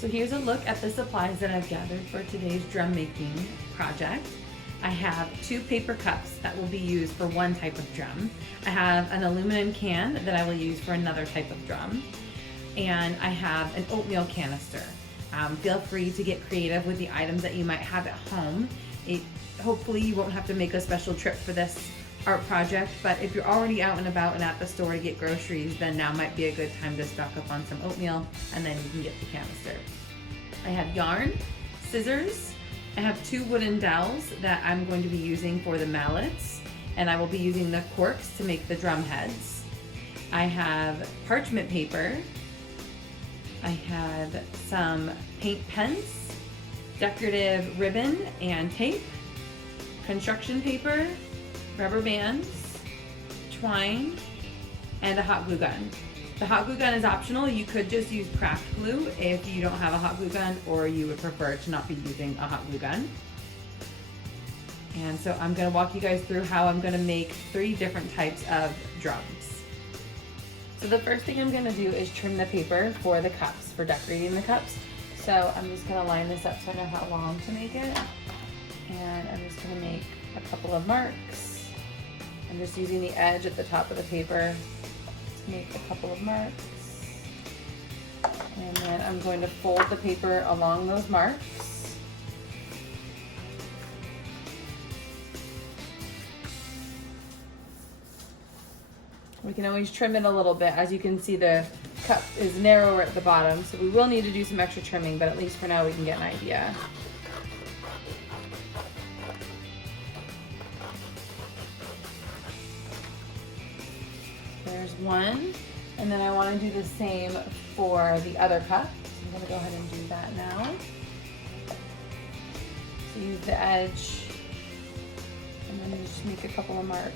So here's a look at the supplies that I've gathered for today's drum making project. I have 2 paper cups that will be used for one type of drum. I have an aluminum can that I will use for another type of drum. And I have an oatmeal canister. Feel free to get creative with the items that you might have at home. Hopefully you won't have to make a special trip for this art project, but if you're already out and about and at the store to get groceries, then now might be a good time to stock up on some oatmeal, and then you can get the canister. I have yarn, scissors, I have 2 wooden dowels that I'm going to be using for the mallets, and I will be using the corks to make the drum heads. I have parchment paper, I have some paint pens, decorative ribbon and tape, construction paper, rubber bands, twine, and a hot glue gun. The hot glue gun is optional. You could just use craft glue if you don't have a hot glue gun, or you would prefer to not be using a hot glue gun. And so I'm going to walk you guys through how I'm going to make 3 different types of drums. So the first thing I'm going to do is trim the paper for the cups, for decorating the cups. So I'm just going to line this up so I know how long to make it. And I'm just going to make a couple of marks. I'm just using the edge at the top of the paper to make a couple of marks. And then I'm going to fold the paper along those marks. We can always trim it a little bit. As you can see, the cup is narrower at the bottom, so we will need to do some extra trimming, but at least for now we can get an idea. There's one, and then I want to do the same for the other cup. So I'm going to go ahead and do that now. So use the edge, and then just make a couple of marks.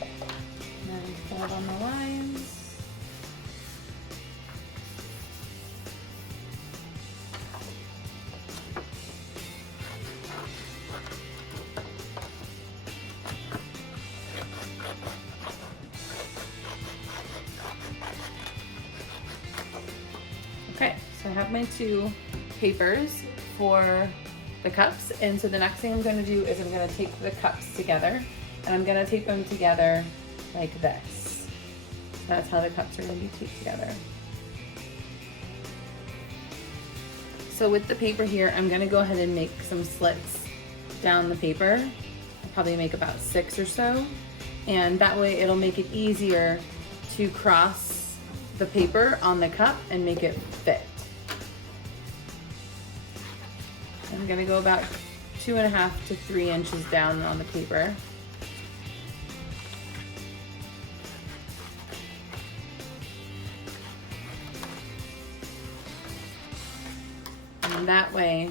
And then fold on the lines. Okay, so I have my 2 papers for the cups, and so the next thing I'm going to do is I'm going to tape the cups together, and I'm going to tape them together like this. That's how the cups are going to be taped together. So with the paper here, I'm going to go ahead and make some slits down the paper. I'll probably make about 6 or so, and that way it'll make it easier to cross the paper on the cup and make it fit. I'm going to go about 2.5 to 3 inches down on the paper. And that way,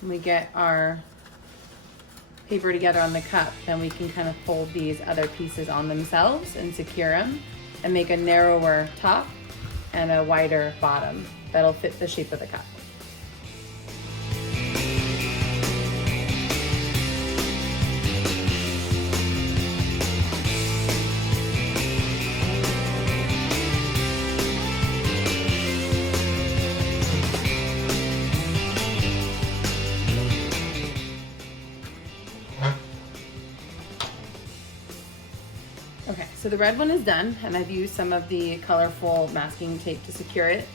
when we get our paper together on the cup, then we can kind of fold these other pieces on themselves and secure them and make a narrower top and a wider bottom that'll fit the shape of the cup. Okay, so the red one is done, and I've used some of the colorful masking tape to secure it.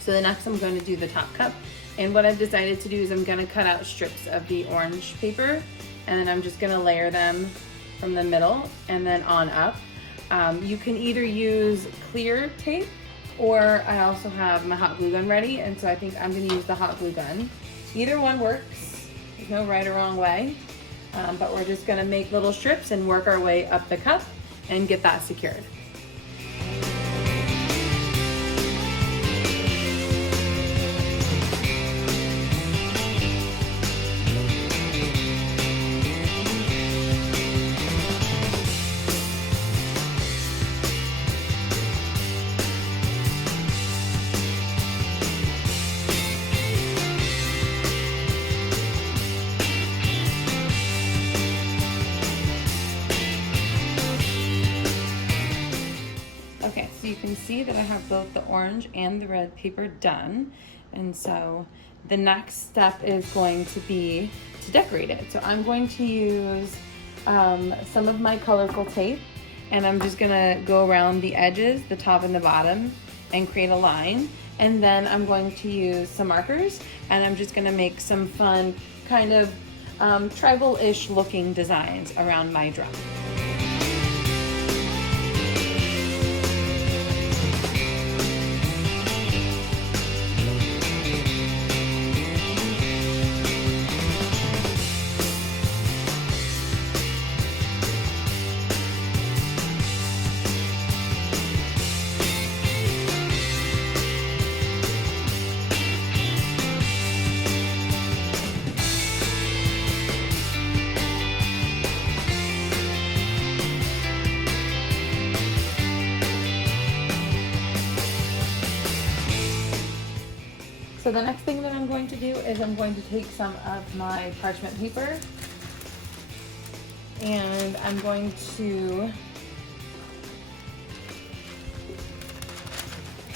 So the next I'm going to do the top cup, and what I've decided to do is I'm going to cut out strips of the orange paper, and then I'm just going to layer them from the middle and then on up. You can either use clear tape, or I also have my hot glue gun ready, and so I think I'm going to use the hot glue gun. Either one works. There's no right or wrong way, but we're just going to make little strips and work our way up the cup and get that secured. So you can see that I have both the orange and the red paper done. And so the next step is going to be to decorate it. So I'm going to use some of my colorful tape, and I'm just gonna go around the edges, the top and the bottom, and create a line. And then I'm going to use some markers, and I'm just gonna make some fun kind of tribal-ish looking designs around my drum. So the next thing that I'm going to do is I'm going to take some of my parchment paper, and I'm going to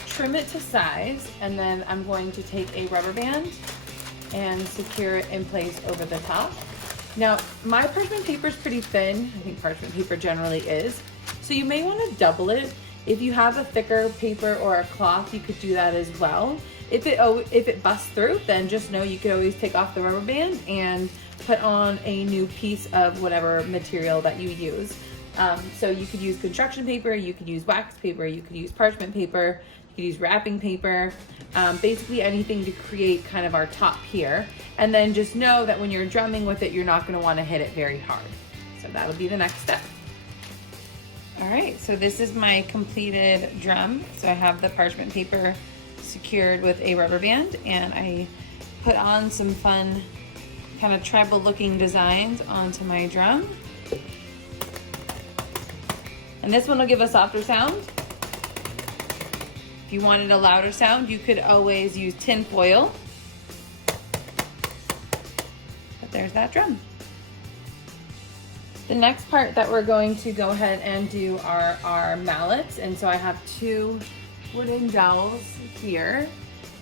trim it to size, and then I'm going to take a rubber band and secure it in place over the top. Now, my parchment paper is pretty thin. I think parchment paper generally is. So you may want to double it. If you have a thicker paper or a cloth, you could do that as well. If it busts through, then just know you could always take off the rubber band and put on a new piece of whatever material that you use. So you could use construction paper, you could use wax paper, you could use parchment paper, you could use wrapping paper, basically anything to create kind of our top here. And then just know that when you're drumming with it, you're not going to want to hit it very hard. So that'll be the next step. All right, so this is my completed drum. So I have the parchment paper secured with a rubber band, and I put on some fun kind of tribal looking designs onto my drum. And this one will give a softer sound. If you wanted a louder sound, you could always use tin foil. But there's that drum. The next part that we're going to go ahead and do are our mallets. And so I have two wooden dowels here,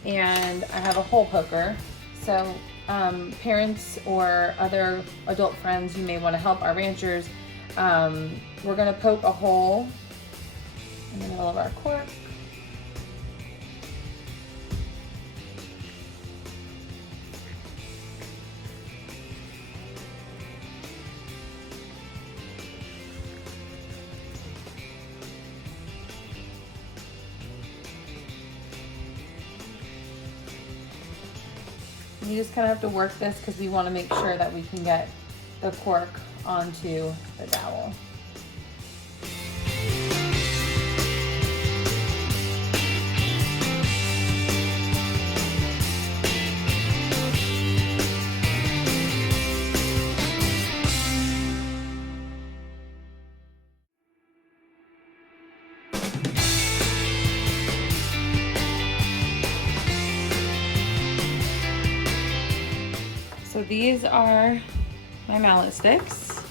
and I have a hole poker. So parents or other adult friends, you may want to help our ranchers. We're going to poke a hole in the middle of our cork. You just kind of have to work this because we want to make sure that we can get the cork onto the dowel. So these are my mallet sticks.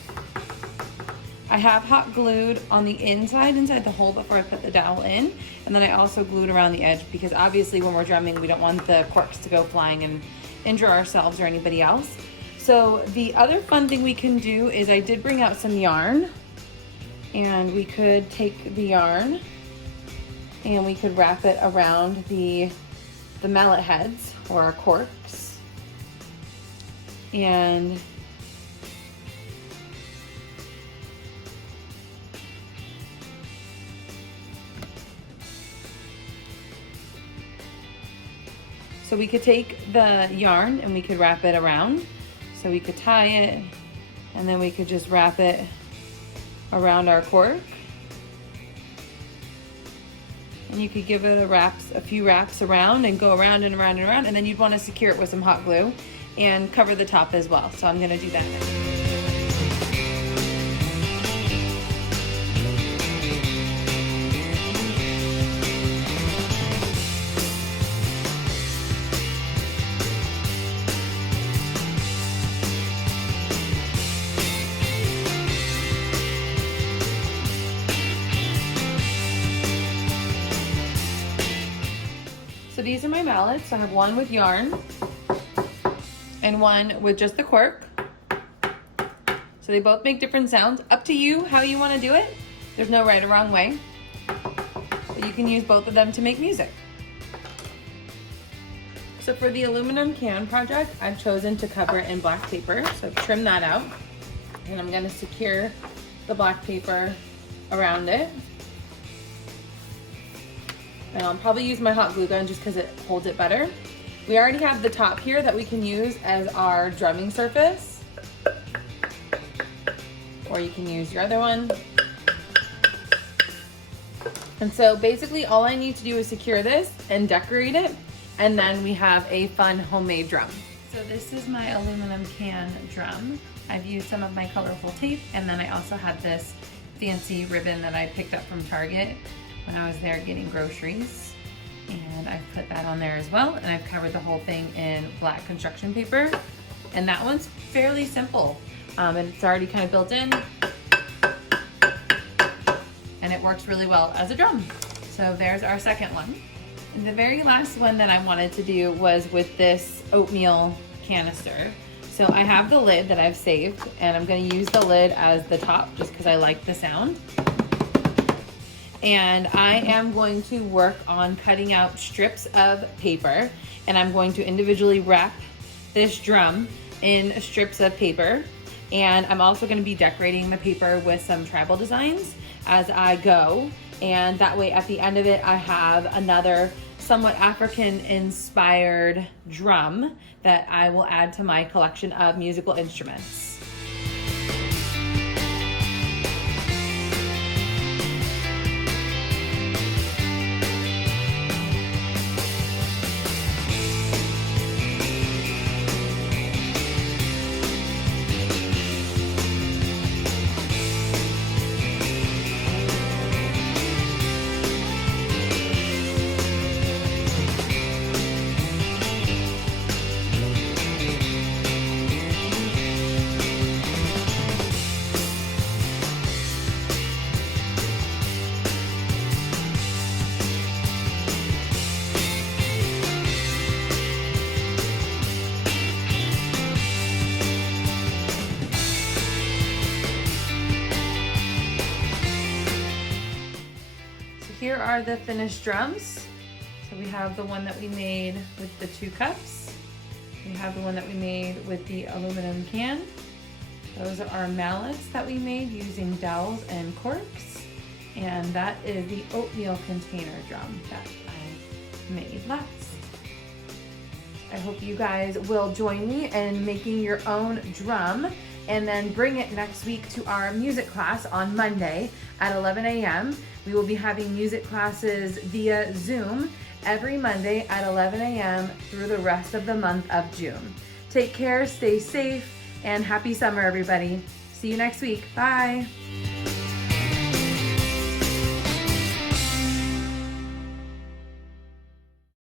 I have hot glued on the inside the hole before I put the dowel in, and then I also glued around the edge because obviously when we're drumming we don't want the corks to go flying and injure ourselves or anybody else. So the other fun thing we can do is I did bring out some yarn, and we could take the yarn and we could wrap it around the mallet heads or our corks. And so we could take the yarn and we could wrap it around. So we could tie it, and then we could just wrap it around our cork. And you could give it a few wraps around and go around and around and around, and then you'd want to secure it with some hot glue and cover the top as well. So I'm going to do that now. these are my mallets. I have one with yarn and one with just the cork. So they both make different sounds. Up to you how you want to do it. There's no right or wrong way. But you can use both of them to make music. So for the aluminum can project, I've chosen to cover it in black paper. So I've trimmed that out. And I'm gonna secure the black paper around it. And I'll probably use my hot glue gun just because it holds it better. We already have the top here that we can use as our drumming surface. Or you can use your other one. And so basically all I need to do is secure this and decorate it, and then we have a fun homemade drum. So this is my aluminum can drum. I've used some of my colorful tape, and then I also had this fancy ribbon that I picked up from Target when I was there getting groceries. And I've put that on there as well, and I've covered the whole thing in black construction paper. And that one's fairly simple, and it's already kind of built in. And it works really well as a drum. So there's our second one. And the very last one that I wanted to do was with this oatmeal canister. So I have the lid that I've saved, and I'm gonna use the lid as the top just because I like the sound. And I am going to work on cutting out strips of paper, and I'm going to individually wrap this drum in strips of paper. And I'm also gonna be decorating the paper with some tribal designs as I go. And that way at the end of it, I have another somewhat African inspired drum that I will add to my collection of musical instruments. Here are the finished drums. So we have the one that we made with the 2 cups. We have the one that we made with the aluminum can. Those are our mallets that we made using dowels and corks. And that is the oatmeal container drum that I made last. I hope you guys will join me in making your own drum, and then bring it next week to our music class on Monday at 11 a.m. We will be having music classes via Zoom every Monday at 11 a.m. through the rest of the month of June. Take care, stay safe, and happy summer, everybody. See you next week. Bye.